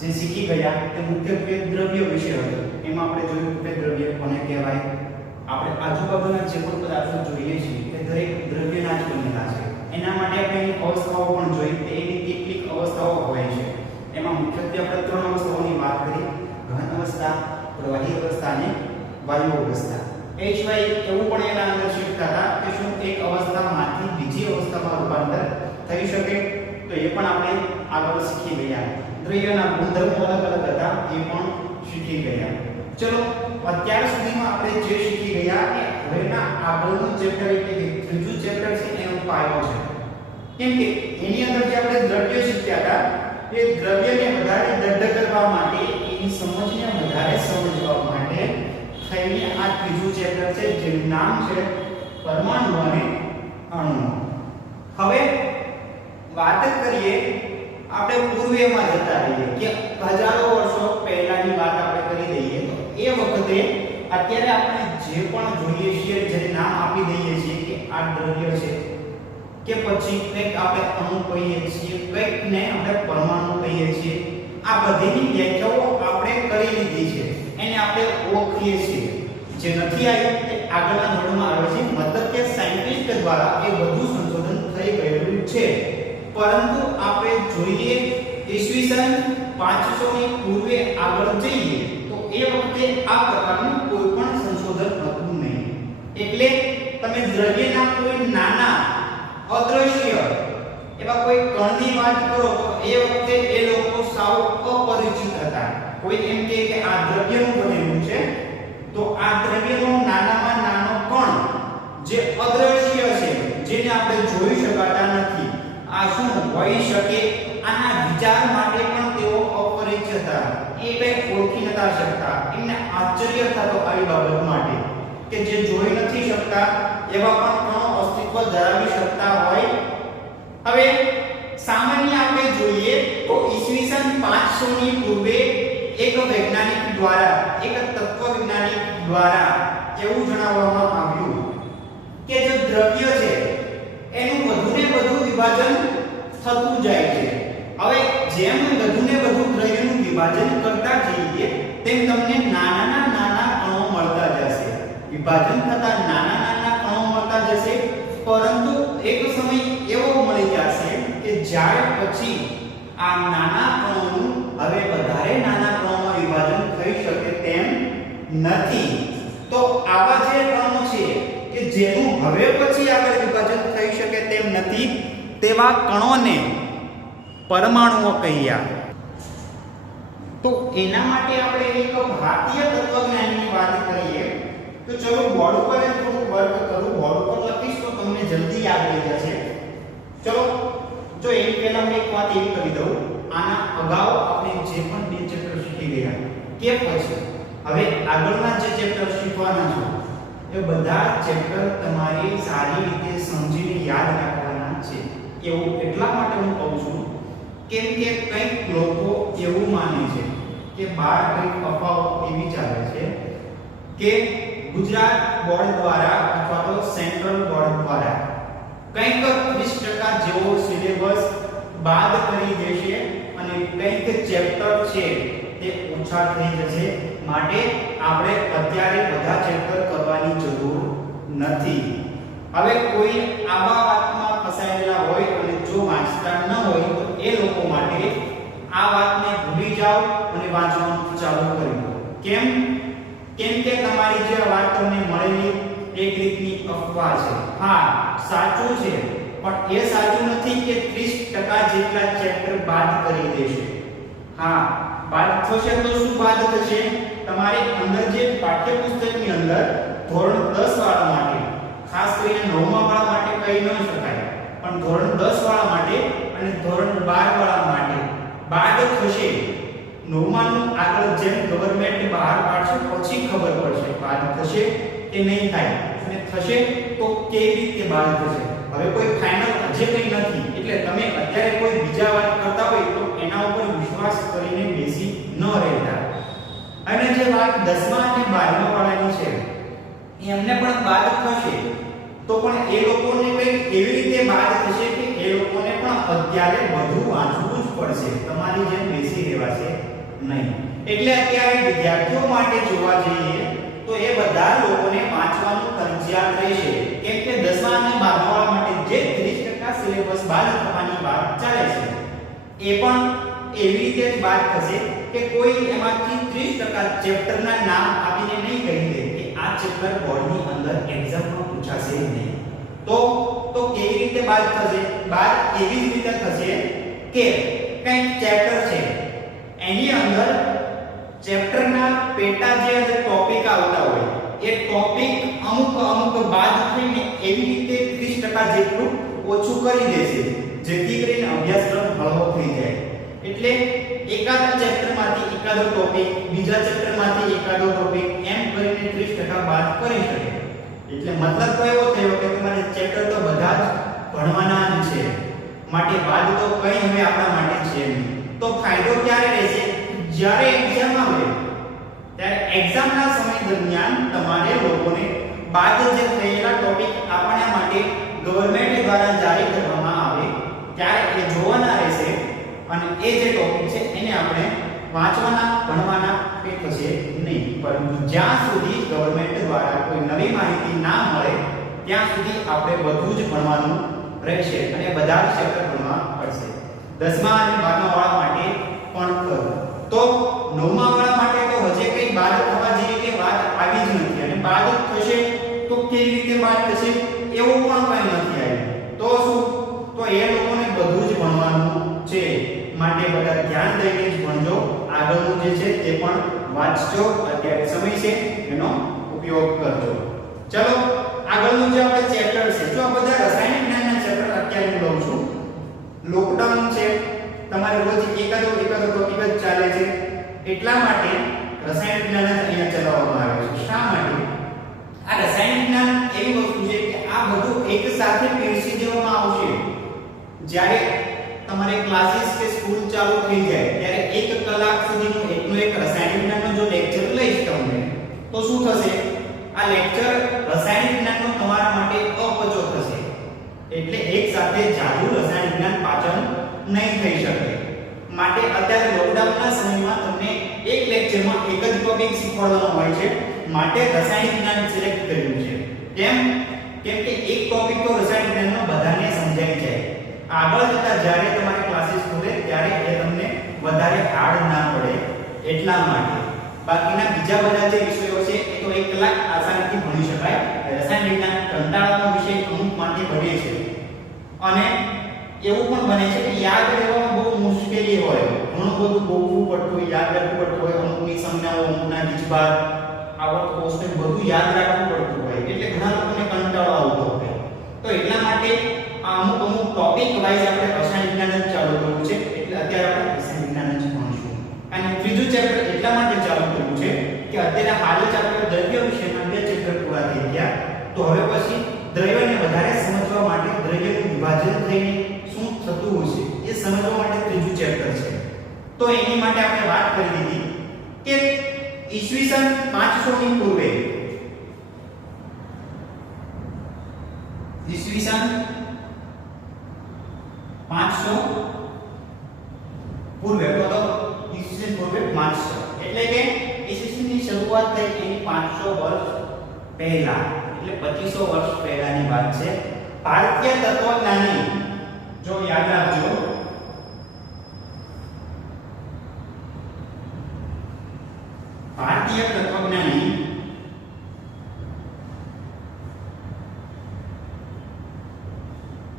જે શીખી ગયા તે મુખ્યત્વે દ્રવ્ય વિશે હતું. એમાં આપણે જોયું કે દ્રવ્ય કોને કહેવાય. આપણે આજુબાજુના જે પણ પદાર્થો જોઈએ છીએ તે દરેક દ્રવ્યના જ બનેલા છે. એના માટે આપણે એની અવસ્થાઓ પણ જોઈ કે એની કેટલીક અવસ્થાઓ હોય છે. એમાં મુખ્યત્વે આપણે ત્રણ અવસ્થાઓની વાત કરી: ઘન અવસ્થા, પ્રવાહી અવસ્થા અને વાયુ અવસ્થા. HY એવું પણ એના અંદર શીખતા હતા કે શું એક અવસ્થામાંથી બીજી અવસ્થામાં રૂપાંતર થઈ શકે. તો એ પણ આપણે આગળ શીખી ગયા. દ્રવ્યના ગુણધર્મો અલગ અલગ હતા એ પણ શીખી ગયા. ચલો અત્યાર સુધીમાં આપણે જે શીખી ગયા એ હવેના આગળનું ચેપ્ટર એટલે કે ત્રીજું ચેપ્ટર છે એનો પાયો છે. કેમ કે એની અંદર જે આપણે દ્રવ્ય શીખ્યા હતા એ દ્રવ્યને વધારે દઢ કરવા માટે, એની સમજને વધારે સમજવા માટે થઈને આ ત્રીજું ચેપ્ટર છે જેનું નામ છે પરમાણુ અને અણુ. હવે વાત કરીએ આપણે પૂર્વમાં જતા રહીએ કે હજારો વર્ષો પહેલાની વાત આપણે કરી દઈએ. તો એ વખતે અત્યારે આપણે જે પણ જોઈએ છીએ જેને નામ આપી દઈએ છીએ કે આ દ્રવ્ય છે કે પછી કંઈક આપણે અણુ કહીએ છીએ, કંઈકને આપણે પરમાણુ કહીએ છીએ. આ બધીની વ્યાખ્યાઓ આપણે કરી લીધી છે, એને આપણે ઓળખીએ છીએ. જે નથી આવ્યું તે આગળના ધોરણમાં આવે છે. મતલબ કે સાયન્ટિસ્ટ દ્વારા એ વધુ સંશોધન થઈ ગયેલું છે. પરંતુ આપણે જોઈએ ઈસવીસન 500 ની પૂર્વે આગળ જઈએ તો એ વખતે આ પ્રકારનું કોઈ પણ સંશોધન હતું નહીં. એટલે તમે દ્રવ્યના કોઈ નાના અદ્રશ્ય એવા કોઈ કણની વાત કરો તો એ વખતે એ લોકો સાવ અપરિચિત હતા. કોઈ એમ કહે કે આ દ્રવ્યનું બનેલું છે તો આ દ્રવ્યનો નાનામાં નાનો કણ જે અદ્રશ્ય છે, જેને આપણે જોઈ શકાતા નથી, આ શું હોઈ શકે, આના વિચાર માટે પણ તેઓ અપરિચિત હતા. એ કંઈ ઓળખી નતા શકતા. એમને આશ્ચર્ય થતો આવી બાબત માટે કે જે જોઈ નથી શકતા એવા પણ કણો અસ્તિત્વ ધરાવી શકતા હોય. હવે સામાન્ય આપણે જોઈએ તો ઈસવીસન 500 ની પૂર્વે એક વૈજ્ઞાનિક દ્વારા, એક તત્વજ્ઞાની દ્વારા એવું જણાવવામાં આવ્યું કે જે દ્રવ્ય છે એનું વધુને વધુ વિભાજન થતું જાય છે. હવે જેમ વધુને વધુ દ્રવ્યનું વિભાજન કરતા જઈએ તેમ તમને નાના કણો મળતા જશે. વિભાજન થતા નાના કણો મળતા જશે. પરંતુ એક સમય એવો મળી જશે કે જ્યારે પછી આ નાના કણોનું હવે વધારે નાના કણોમાં વિભાજન થઈ શકે તેમ નથી. તો આવા જે કણો છે કે જેનું હવે પછી આગળ વિભાજન થઈ શકે તેમ નથી તેવા કણોને પરમાણુઓ કહ્યા. તો એના માટે આપણે એક ભારતીય તત્વજ્ઞાનની વાત કરીએ તો ચલો બોર્ડ ઉપર થોડું વર્ક કરું. બોર્ડ ઉપર લખીશ તો તમને જલ્દી યાદ રહી જશે. ચલો જો એ પહેલા મેં એક વાત એવી કરી દઉં, આના અગાઉ આપણે જે પણ બે ચેપ્ટર શીખી ગયા કે પછી હવે આગળના જે ચેપ્ટર શીખવાના છે એ બધા ચેપ્ટર તમારે સારી રીતે સમજીને યાદ રાખવાના છે. એવું એટલા માટે હું કહું છું કેમ કે કંઈક લોકો એવું માને છે કે બહાર કંઈક અફવાઓ એવી ચાલે છે કે ગુજરાત બોર્ડ દ્વારા અથવા તો સેન્ટ્રલ બોર્ડ દ્વારા કંઈક 30% જેવો સિલેબસ બાદ કરી દેશે અને કંઈક ચેપ્ટર છે તે ઓછા થઈ જશે. માટે આપણે અત્યારે બધા ચેપ્ટર કરવાની જરૂર નથી. હવે કોઈ આવા વાતમાં ફસાયેલા હોય અને જો વાંચતા ન હોય તો એ લોકો માટે આ વાતને ભૂલી જાઓ અને વાંચવાનું ચાલુ કરી દો. કેમ કે તમારી જે વાત તમને મળેલી એક રીતની અફવા છે. હા, સાચું છે, પણ એ સાચું નથી કે 30% જેટલા ચેપ્ટર બાદ કરી દેશે. હા, બાદ થશે તો શું બાદ થશે? તમારે અંદર જે પાઠ્યપુસ્તકની અંદર ધોરણ 10 વાળા માટે, ખાસ કરીને 9મા વાળા માટે કહી ન શકાય, પણ ધોરણ 10 વાળા માટે અને ધોરણ 12 વાળા માટે બાદ થશે. 9માનું આગળ જેમ ગવર્નમેન્ટ બહાર પાડશે પછી ખબર પડશે બાદ થશે કે નહીં થાય, અને થશે તો કેવી રીતે બાદ થશે. હવે કોઈ ફાઇનલ હજે કંઈ નથી, એટલે તમે અત્યારે કોઈ બીજા વાત કરતા હોય તો એના ઉપર વિશ્વાસ કરીને બેસી ન રહેતા. અને જે વાત 10મા અને 12મા વાળાની છે એમને પણ બાદ થશે તો પણ એ લોકોને કંઈક એવી રીતે બાદ થશે કે એ લોકોને પણ અત્યારે વધુ વાંચવું જ પડશે, તમારી જેમ બેસી રહેવાશે નહીં. એટલે અત્યારે વિદ્યાર્થીઓ માટે જોવા જઈએ તો એ બધા લોકોને વાંચવાનું ફરજિયાત રહેશે, કેમ કે 10મા અને 12મા વાળા માટે જે 30% સિલેબસ બાદ થવાની વાત ચાલે છે એ પણ એવી રીતે જ બાદ થશે કે કોઈ એમાંથી 30% ચેપ્ટરના નામ આપીને નહીં કહી દે કે આ ચેપ્ટર બોર્ડની અંદર એક્ઝામમાં પૂછાશે નહીં. તો કેવી રીતે બાદ થશે? બાદ એવી જ રીતે થશે કે કંઈક ચેપ્ટર છે એની અંદર ચેપ્ટરના પેટા જે અંદર ટોપિક આવતા હોય એ ટોપિક અમુક બાદ થઈને એવી રીતે 30% જેટલું ઓછું કરી દેશે જેથી કરીને અભ્યાસક્રમ હળવો થઈ જાય. એટલે એકાદ ચેપ્ટરમાંથી એકાદો ટોપિક, બીજા ચેપ્ટરમાંથી એકાદો ટોપિક, એમ કરીને 30% બાદ કરી શકે. એટલે મતલબ તો એવો થયો કે તમારે ચેપ્ટર તો બધા જ ભણવાના જ છે, માટે બાદ તો કંઈ હવે આપણા માટે છે નહીં. તો ફાયદો ક્યારે રહેશે? જ્યારે એક્ઝામ આવે ત્યારે એક્ઝામના સમય દરમિયાન તમારે લોકોને બાદ જે થયેલા ટોપિક આપણા માટે ગવર્નમેન્ટ દ્વારા જારી કરવામાં આવે ત્યારે એ જોવાના રહેશે અને એ જે ટોપિક છે એને આપણે વાંચવાના ભણવાના કે થશે નહીં. પરંતુ જ્યાં સુધી ગવર્નમેન્ટ દ્વારા કોઈ નવી માહિતી ના મળે ત્યાં સુધી આપણે બધું જ ભણવાનું રહેશે અને બધા જ ચેપ્ટર ભણવા પડશે. 10મા અને 12મા વાળા માટે પણ ખરું. તો 9મા વાળા માટે તો હજે કંઈ બાદ થવા જેવી કે વાત આવી જ નથી અને બાદ થશે તો કેવી રીતે બાદ થશે એવું પણ કંઈ નથી આવ્યું. તો શું? તો એ લોકોને બધું જ ભણવાનું છે, માટે બધા ધ્યાન દઈને જ ભણજો. આગળનું જે છે તે પણ વાંચજો, અત્યારે સમય છે એનો ઉપયોગ કરજો. ચલો આગળનું જે આપણે ચેપ્ટર છે, જો આ બધા રસાયણિક જ્ઞાનના ચેપ્ટર અત્યારે હું લઉં છું. લોકડાઉન છે, તમારે રોજ એકાદો ટોપિક જ ચાલે છે, એટલા માટે રસાયણિક જ્ઞાન જ અહીંયા ચલાવવામાં આવે છે. શા માટે? આ રસાયણિક જ્ઞાન એવી વસ્તુ છે કે આ બધું એક સાથે પીરસી દેવામાં આવશે. જ્યારે તમારે ક્લાસીસ કે સ્કૂલ ચાલુ થઈ જાય ત્યારે 1 કલાક સુધીનું એકનું એક રસાયણિક જ્ઞાનનો જો લેક્ચર લઈશ તમને, તો શું થશે? આ લેક્ચર રસાયણિક જ્ઞાનનો તમારા માટે અપચો થશે. એટલે એક સાથે જાદુ રસાયણિક જ્ઞાન પાચન નહીં થઈ શકે. માટે અત્યારે લોકડાઉનના સમયમાં તમને એક લેક્ચરમાં એક જ ટોપિક શીખવાડવાનો હોય છે, માટે રસાયણિક જ્ઞાન સિલેક્ટ કર્યું છે. કેમ કે એક ટોપિક તો રસાયણિક જ્ઞાનનો બધાને સમજાઈ જાય. આગળ જતા જ્યારે તમારે ક્લાસીસ ખોલે ત્યારે એ તમને વધારે હાર્ડ ના પડે એટલા માટે. બાકીના બીજા બધા જે વિષયો છે એ તો 1 કલાક આસાનીથી ભણી શકાય. રસાયણ વિજ્ઞાન કંટાળાનો વિષય અમુક માટે ભણે છે અને એવું પણ બને છે કે યાદ રહેવામાં બહુ મુશ્કેલી હોય, ઘણું બધું બોલવું પડતું હોય, યાદ રાખવું પડતું હોય, અમુકની સંજ્ઞાઓ, અમુકના બીજભાર, આવર્ત કોષ્ટક બધું યાદ રાખવું પડતું હોય, એટલે ઘણા લોકોને કંટાળો આવતો હોય. તો એટલા માટે અમુક ટોપિક વાઇઝ આપણે રસાયણ વિજ્ઞાન જ ચાલુ કરવું છે. એટલે અત્યારે આપણે રસાયણ વિજ્ઞાન જ ભણીશું. અને ત્રીજું ચેપ્ટર એટલા માટે ચાલુ કરવું છે કે અત્યારે હાલ જ આપણે દ્રવ્ય વિષયના 2 ચેપ્ટર પૂરા થઈ ગયા. તો હવે પછી દ્રવ્યને વધારે સમજવા માટે દ્રવ્યનું વિભાજન થઈને શું થતું હશે એ સમજવા માટે ત્રીજું ચેપ્ટર છે. તો એની માટે આપણે વાત કરી દીધી કે ઈસવીસન 500 ની પૂર્વે, ઈસવીસન 500 પૂર્વે, તો ઈસવીસન પૂર્વે 500 એટલે કે ઈસવીસનની શરૂઆત થઈ એની 500 વર્ષ પહેલા, એટલે 2500 વર્ષ પહેલાની વાત છે. ભારતીય તત્વજ્ઞાની, જો યાદ રાખજો, ભારતીય તત્વજ્ઞાની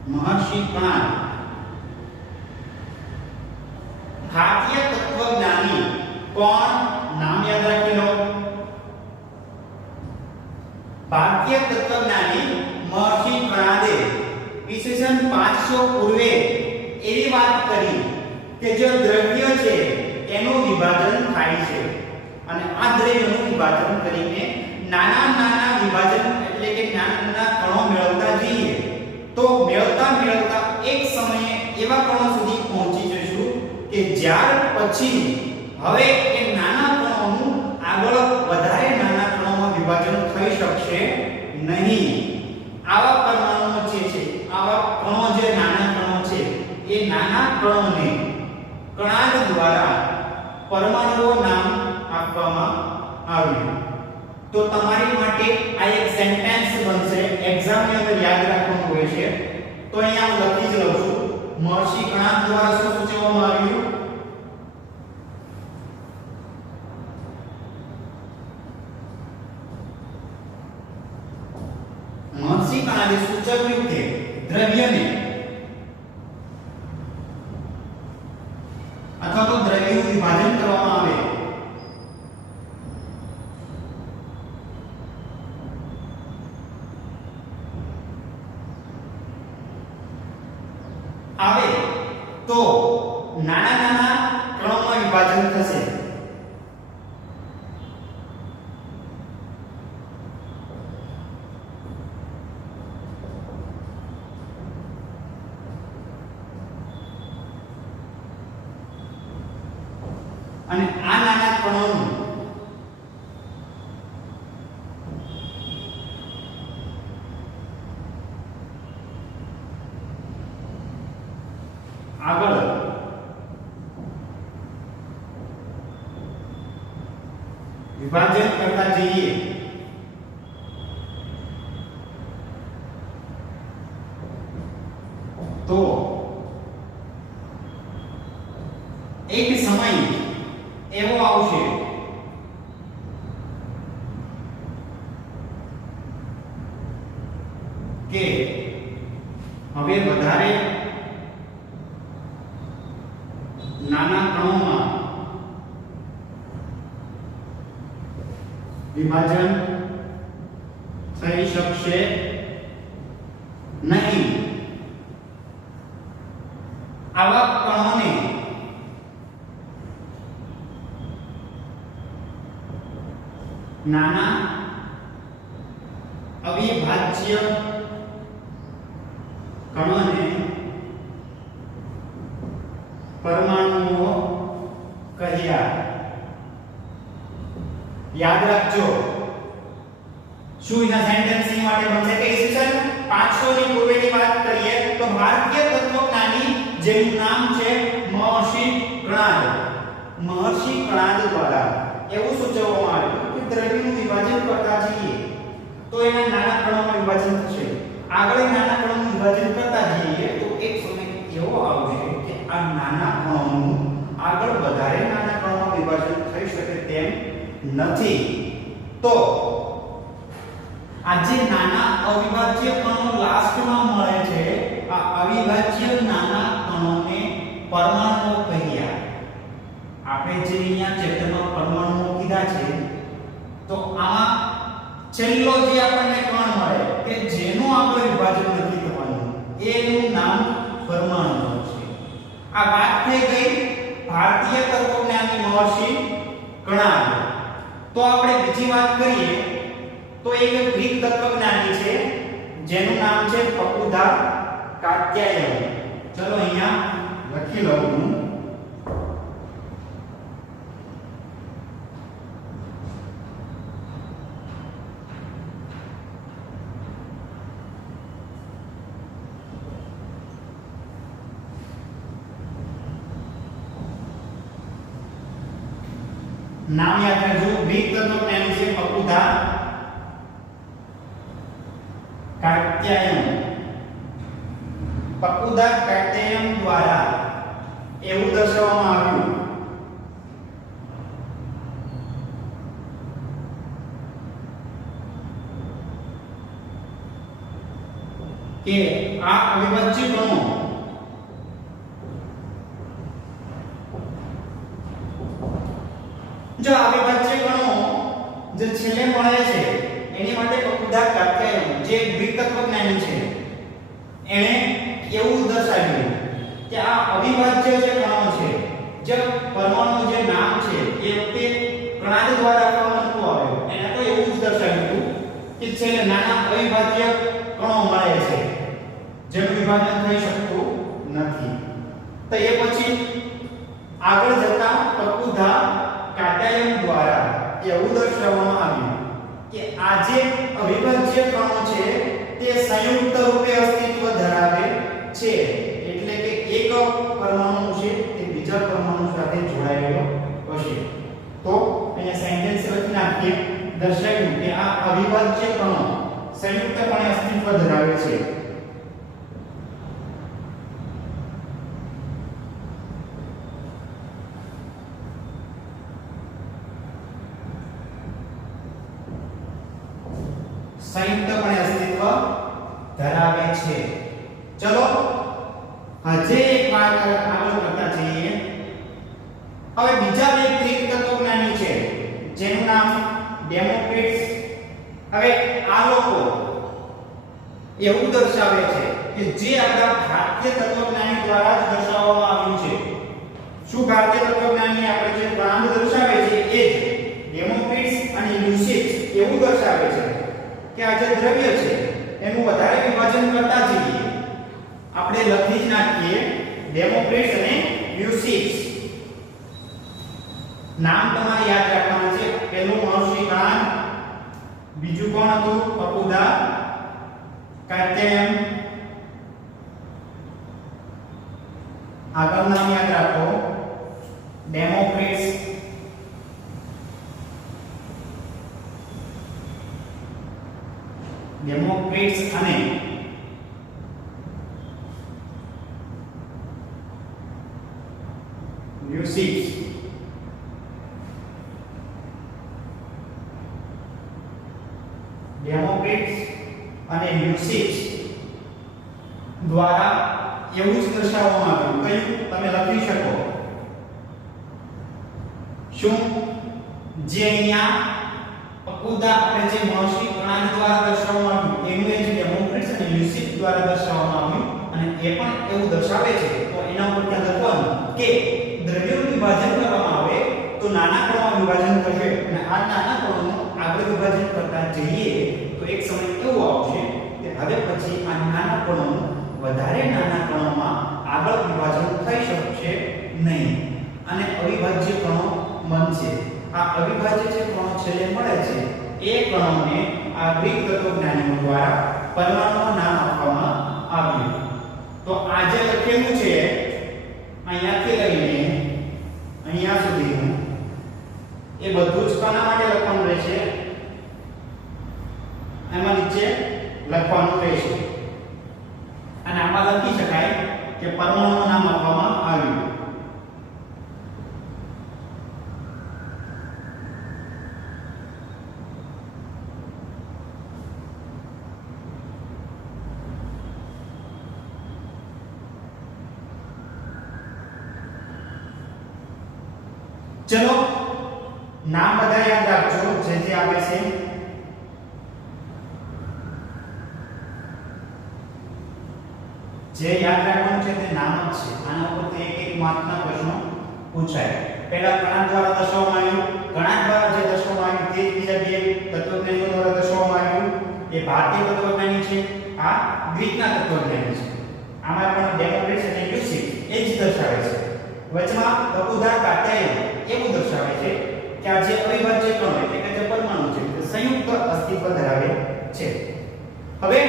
મહર્ષિ કણાદ. ભારતીય તત્વજ્ઞાની કોણ? નામ યાદ રાખી લો. ભારતીય તત્વજ્ઞાની મહર્ષિ કણાદે ઈસવીસન 500 પૂર્વે એવી વાત કરી કે જો દ્રવ્ય છે એનું વિભાજન થાય છે અને આ દ્રવ્યનું વિભાજન કરીને નાના વિભાજન એટલે કે નાના કણો મેળવતા જઈએ તો મેળવતા એક સમયે એવા કણો સુધી પહોંચી જશું કે જ્યાર પછી હવે એ નાના કણોનું આગળ વધારે નાના કણોમાં વિભાજન થઈ શકશે નહીં. આવા પરમાણુઓ છે આવા કણો જે નાના કણો છે એ નાના કણોને કણાદ દ્વારા પરમાણુઓ નામ આપવામાં આવ્યું. તો તમારી માટે આ એક સેન્ટેન્સ બનશે, એક્ઝામ ની અંદર યાદ રાખવાનું હોય છે. તો અહીંયા હું લખી જ લઉં છું. મહર્ષિ કણાદ દ્વારા શું સૂચવવામાં આવ્યું? મહર્ષિ કણાદે સૂચવ્યું કે દ્રવ્યને અથવા તો દ્રવ્યનું વિભાજન કરવામાં આવે તો નાના નાના કણોમાં વિભાજન થશે. અને આ નાના કણોનું આગળ વિભાજન કરતા જઈએ તો એક સમય એવો આવશે કે હવે વધારે નાના કણોમાં વિભાજન થઈ શકશે નહીં. આવા કણોને નાના અવિભાજ્ય કણોને પરમાણુઓ કહ્યા. યાદ રાખજો શું એના સેન્ટેન્સિંગ માટે બનશે કે ઈસવીસન 500 ની પૂર્વેની વાત કરીએ તો ભારતીય તત્વજ્ઞાની જેનું નામ છે મહર્ષિ કણાદ. મહર્ષિ કણાદ દ્વારા એવું સૂચવવામાં આવ્યું કે દ્રવ્યનું વિભાજન કરતા જઈએ તો એના નાના કણોમાં વિભાજન થશે. આગળ નાના કણોનું વિભાજન કરતા જઈએ તો એક સમય એવો આવશે કે આ નાના કણોનું આગળ વધારે નાના કણોમાં વિભાજન થઈ શકે તેમ નથી. તો આ જે નાના અવિભાજ્ય કણો લાસ્ટમાં મળે છે આ અવિભાજ્ય નાના કણોને પરમાણુઓ કહ્યા. આપણે જે અહીંયા ચેપ્ટરમાં પરમાણુઓ કીધા છે તો આમાં છેલ્લો જે આપણને કણ મળે કે જેનું આપણે વિભાજન નથી થવાનું એનું નામ પરમાણુ છે. આ વાત થઈ ગઈ ભારતીય તત્વજ્ઞાની મહર્ષિ કણાદ. તો આપણે બીજી વાત કરીએ તો એક ગ્રીક તત્વજ્ઞાની છે જેનું નામ છે પકુધા કાત્યાયન. ચલો અહીંયા લખી લઉં હું. नाम याद रखो ग्रीक तत्वज्ञानी से पकुधा कात्यायन. पकुधा कात्यायन द्वारा એવું દર્શાવવામાં આવ્યું કે આ અવિભાજ્ય કણો जो अविभाज्य कणों जो छेले મળે છે એની માટે પકુધા કાત્યાયન જે ગ્રીક તત્વજ્ઞાની છે એણે એવું દર્શાવ્યું કે આ અવિભાજ્ય જે કણો છે જે પરમાણુ જે નામ છે એ વખતે કણાદ દ્વારા આપવામાં નહોતું આવ્યું. એને તો એવું જ દર્શાવ્યું હતું કે છેલ્લે નાના અવિભાજ્ય કણો મળે છે જેનું વિભાજન થઈ શકતું નથી. તો એ પછી આગળ જતા પકુધા કાત્યાયન દ્વારા એવું દર્શાવવામાં આવ્યું કે આ જે અવિભાજ્ય કણો છે તે સંયુક્ત રૂપે અસ્તિત્વ ધરાવે છે. એટલે કે એક પરમાણુ છે તે બીજા પરમાણુ દર્શાવ્યું કે આ અવિભાજ્ય કણો સંયુક્તપણે અસ્તિત્વ ધરાવે છે. સંયુક્તપણે અસ્તિત્વ ધરાવે છે. ચલો આજે એક વાત આગળ કરતા જઈએ. હવે બીજા બે ગ્રીક તત્વજ્ઞાની છે જેનું નામ ડેમોક્રિટસ. હવે આ લોકો એવું દર્શાવે છે કે જે આપણા ભારતીય તત્વજ્ઞાની દ્વારા જ દર્શાવવામાં આવ્યું છે. શું ભારતીય તત્વજ્ઞાની આપણે જે પ્રાંત દર્શાવે છે એ જ ડેમોક્રિટસ અને લ્યુસિડ્સ એવું દર્શાવે છે કે આ જે દ્રવ્ય છે એનું વધારે વિભાજન કરતા જઈએ. આપણે લખી જ નાખીએ ડેમોક્રિટસ અને લ્યુસિડ્સ. નામ તમારે યાદ રાખવાના છે. પહેલું મહર્ષિ કાન, બીજું કોણ હતું? અકુદા કાત્યાયન. આગળ નામ યાદ રાખો ડેમોક્રિટસ. ડેમોક્રિટસ અને લ્યુસિડ્સ. ડેમોક્રિટસ અને લ્યુસિડ્સ દ્વારા એવું જ દર્શાવવામાં આવ્યું. કયું તમે લખી શકો? શું જે અહીંયા અકુદા આપણે જે મહર્ષિ કાન દ્વારા દર્શાવવામાં આવ્યું એનું એ જ ડેમોક્રિટસ અને લ્યુસિડ્સ દ્વારા દર્શાવવામાં આવ્યું. અને એ પણ એવું દર્શાવે છે તો એના ઉપર ધ્યાન રાખવાનું કે દ્રવ્યનું વિભાજન કરવામાં આવે તો નાના કણોમાં વિભાજન થશે અને આ નાના કણોનું આગળ વિભાજન કરતા જઈએ તો એક સમય એવો આવશે કે હવે પછી આ નાના કણોનું વધારે નાના કણોમાં આગળ વિભાજન થઈ શકશે નહીં અને અવિભાજ્ય કણો બનશે. આ અવિભાજ્ય જે કણો છેલ્લે મળે છે એ કણોને આ ગ્રીક તત્વજ્ઞાનીઓ દ્વારા પરમાણુનું નામ આપવામાં આવ્યું. તો આ જે લખેલું છે અહીંયાથી લઈને અહીંયા સુધીનું એ બધું જ કોના માટે લખવાનું રહેશે? એમાં નીચે લખવાનું રહેશે અને આમાં લખી શકાય કે પરમાણુનું નામ આપવામાં આવ્યું. ચલો નામ બધા યાદ રાખજો જે જે આવે છે. જે યાદ રાખવાનું છે તે નામ જ છે. આના ઉપરથી એક એક માર્કના પ્રશ્નો પૂછાય. પહેલા ગણાંક દ્વારા દર્શાવવામાં આવ્યું. ગણાંક દ્વારા જે દર્શાવવામાં આવ્યું તે બીજા બે તત્વજ્ઞાનીઓ દ્વારા દર્શાવવામાં આવ્યું. એ ભારતીય તત્વજ્ઞાની છે, આ ગ્રીકના તત્વજ્ઞાની છે. આમાં પણ ડેમોક્રિટસ અને લ્યુસિડ્સ એ જ દર્શાવે છે. વચમાં અકુદા કાત્યાયન એવું દર્શાવે છે કે આ જે અવિભાજ્ય કણો એટલે કે જે પરમાણુ છે તે સંયુક્ત અસ્તિત્વ ધરાવે છે. હવે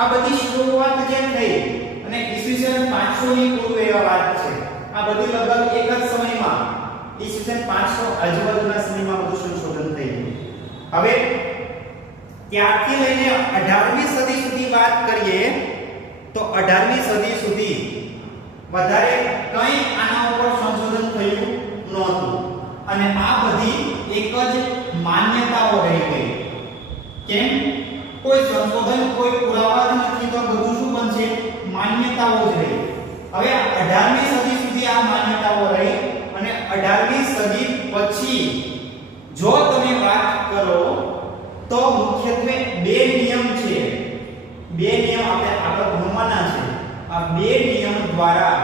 આ બધી શરૂઆત જે થઈ અને ઈસવીસન 500 ની પૂર્વે આ વાત છે. આ બધી લગભગ એક જ સમયમાં ઈસવીસન 500 આજુબાજુના સમયમાં બધું સંશોધન થઈ ગયું. હવે ત્યારથી લઈને 18મી સદી સુધી વાત કરીએ તો 18મી સદી સુધી વધારે કંઈ આના ઉપર સંશોધન થયું નહોતું અને આ બધી એક જ માન્યતાઓ રહી ગઈ. કેમ? કોઈ સંશોધન કોઈ પુરાવા જ નથી તો બધું શું બનશે? માન્યતાઓ જ રહી. હવે 18મી સદી સુધી આ માન્યતાઓ રહી અને 18મી સદી પછી જો તમે વાત કરો તો મુખ્યત્વે બે નિયમ છે. બે નિયમ આપણે આગળ ભણવાના છે. આ બે નિયમ દ્વારા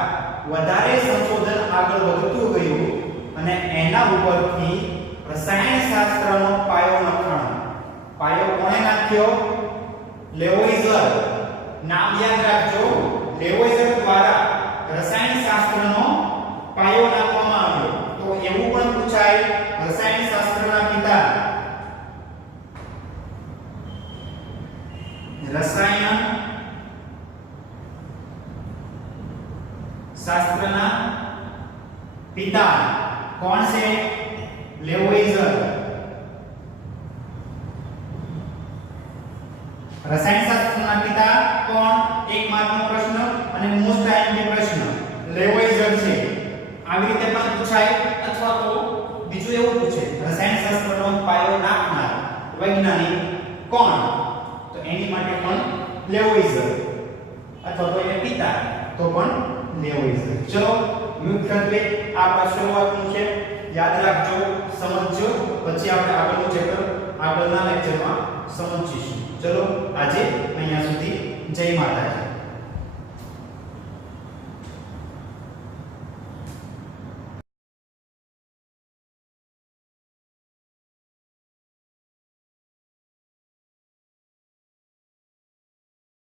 વધારે સંશોધન આગળ વધતું ગયું અને એના ઉપરથી રસાયણશાસ્ત્રનો પાયો નખાણો. પાયો કોણે નાખ્યો? લેવોઇઝર. નામ યાદ રાખજો. લેવોઇઝર દ્વારા રસાયણશાસ્ત્રનો પાયો નાખવામાં આવ્યો. તો એવું પણ પૂછાય રસાયણશાસ્ત્રના પિતા રસાયણ શાસ્ત્રના પિતા કોણ છે? લેવોઇઝર. રસાયણશાસ્ત્રના પિતા કોણ? એક માર્કનો પ્રશ્ન અને મોસ્ટ આઈએમપી પ્રશ્ન લેવોઇઝર છે. આવી રીતે પણ પૂછાય અથવા તો બીજું એવું પૂછે રસાયણશાસ્ત્રનો પાયો નાખનાર વૈજ્ઞાનિક કોણ? તો એની માટે પણ લેવોઇઝર અથવા તો એ પિતા તો પણ લેવોઇઝર. ચલો મુખ્યત્વે આ આપણા શરૂઆતનું છે, યાદ રાખજો, સમજજો, પછી આપણે આગળનું ચેપ્ટર આગળના લેક્ચરમાં સમજીશું. ચલો આજે અહીંયા સુધી. જય માતાજી.